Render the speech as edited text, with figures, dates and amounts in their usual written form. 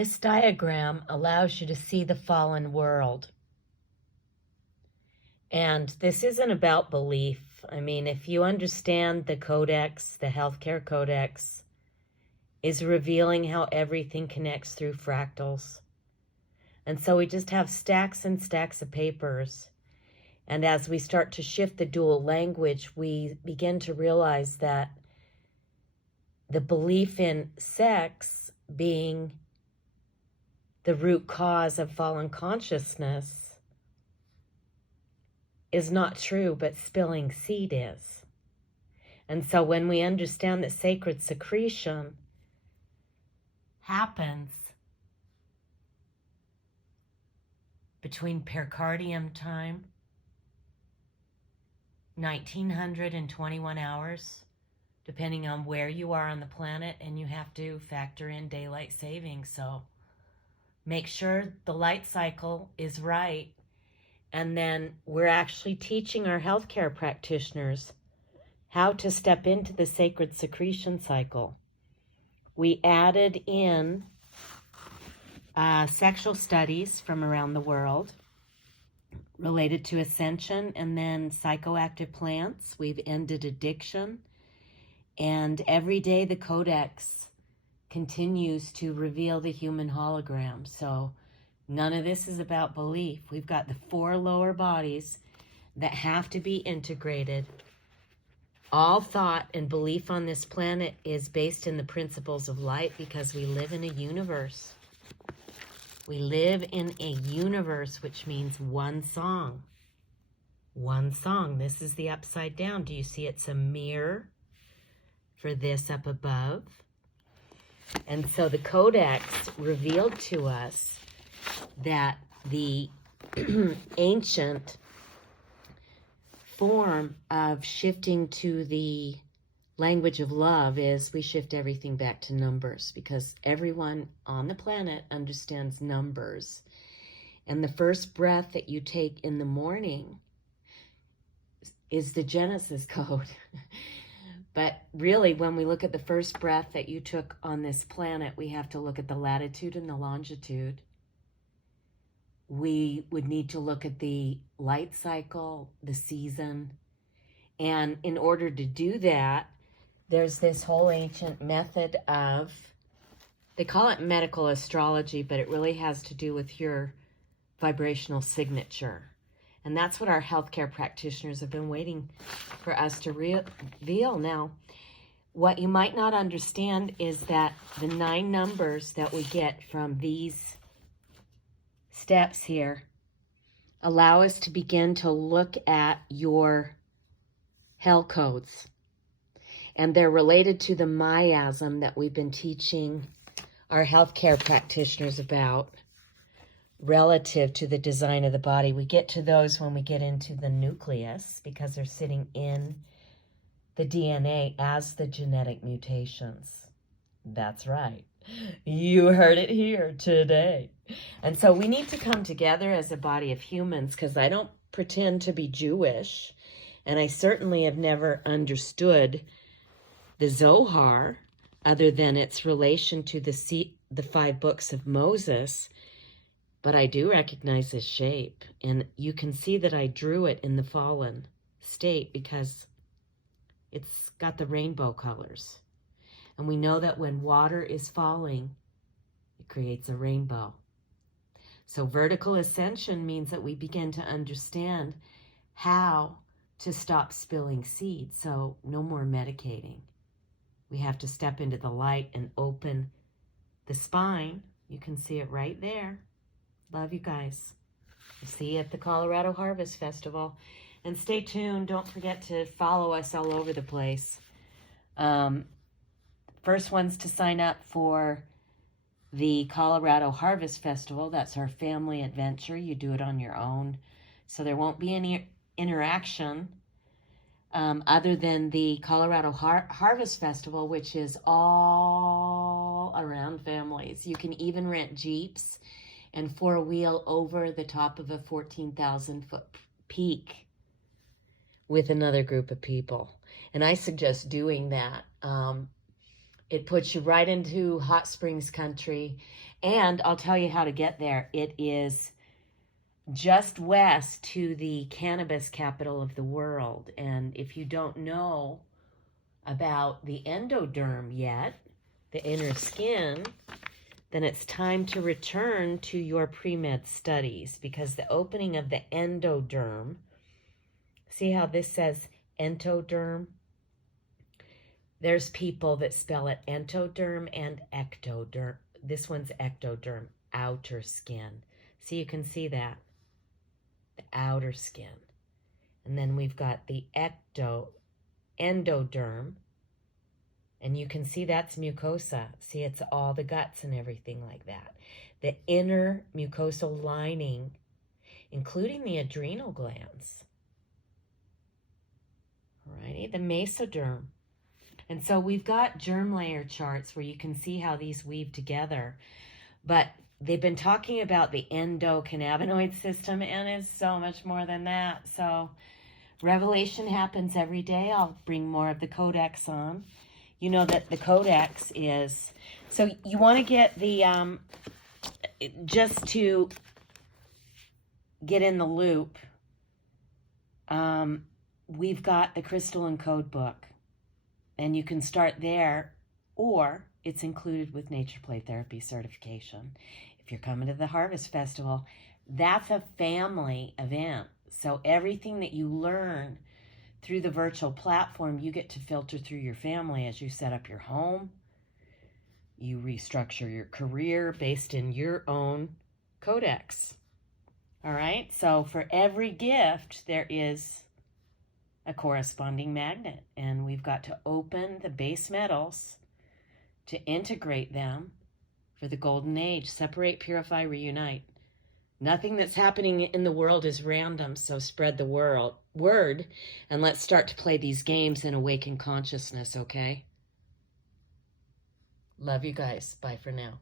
This diagram allows you to see the fallen world. And this isn't about belief. I mean, if you understand the codex, the healthcare codex is revealing how everything connects through fractals. And so we just have stacks and stacks of papers. And as we start to shift the dual language, we begin to realize that the belief in sex being the root cause of fallen consciousness is not true, but spilling seed is. And so when we understand that sacred secretion happens between pericardium time, 1900 and 21 hours, depending on where you are on the planet, and you have to factor in daylight saving. So make sure the light cycle is right. And then we're actually teaching our healthcare practitioners how to step into the sacred secretion cycle. We added in sexual studies from around the world related to ascension, and then psychoactive plants. We've ended addiction. And every day the codex continues to reveal the human hologram. So none of this is about belief. We've got the 4 lower bodies that have to be integrated. All thought and belief on this planet is based in the principles of light, because we live in a universe. We live in a universe, which means one song. One song. This is the upside down. Do you see it's a mirror for this up above? And so the codex revealed to us that the ancient form of shifting to the language of love is we shift everything back to numbers, because everyone on the planet understands numbers. And the first breath that you take in the morning is the Genesis code. But really, when we look at the first breath that you took on this planet, we have to look at the latitude and the longitude. We would need to look at the light cycle, the season. And in order to do that, there's this whole ancient method of, they call it medical astrology, but it really has to do with your vibrational signature. And that's what our healthcare practitioners have been waiting for us to reveal. Now, what you might not understand is that the 9 numbers that we get from these steps here allow us to begin to look at your hell codes. And they're related to the miasm that we've been teaching our healthcare practitioners about relative to the design of the body. We get to those when we get into the nucleus, because they're sitting in the DNA as the genetic mutations. That's right. You heard it here today. And so we need to come together as a body of humans, because I don't pretend to be Jewish, and I certainly have never understood the Zohar other than its relation to the 5 books of Moses, but I do recognize this shape, and you can see that I drew it in the fallen state because it's got the rainbow colors. And we know that when water is falling, it creates a rainbow. So vertical ascension means that we begin to understand how to stop spilling seeds. So no more medicating. We have to step into the light and open the spine. You can see it right there. Love you guys. We'll see you at the Colorado Harvest Festival. And stay tuned. Don't forget to follow us all over the place. First ones to sign up for the Colorado Harvest Festival. That's our family adventure. You do it on your own. So there won't be any interaction other than the Colorado Harvest Festival, which is all around families. You can even rent Jeeps and 4-wheel over the top of a 14,000-foot peak with another group of people. And I suggest doing that. It puts you right into hot springs country, And I'll tell you how to get there. It is just west to the cannabis capital of the world. And if you don't know about the endoderm yet, the inner skin, then it's time to return to your pre-med studies, because the opening of the endoderm, see how this says entoderm? There's people that spell it entoderm and ectoderm. This one's ectoderm, outer skin. So you can see that, the outer skin. And then we've got the endoderm. And you can see that's mucosa. See, it's all the guts and everything like that. The inner mucosal lining, including the adrenal glands. Alrighty, the mesoderm. And so we've got germ layer charts where you can see how these weave together. But they've been talking about the endocannabinoid system, and it's so much more than that. So revelation happens every day. I'll bring more of the codex on. You know that the codex is, so you want to get the, just to get in the loop, we've got the crystalline code book, and you can start there, or it's included with Nature Play Therapy certification. If you're coming to the Harvest Festival, that's a family event. So everything that you learn through the virtual platform, you get to filter through your family as you set up your home. You restructure your career based in your own codex. All right, so for every gift, there is a corresponding magnet. And we've got to open the base metals to integrate them for the golden age. Separate, purify, reunite. Nothing that's happening in the world is random, so spread the word, and let's start to play these games and awaken consciousness, okay? Love you guys. Bye for now.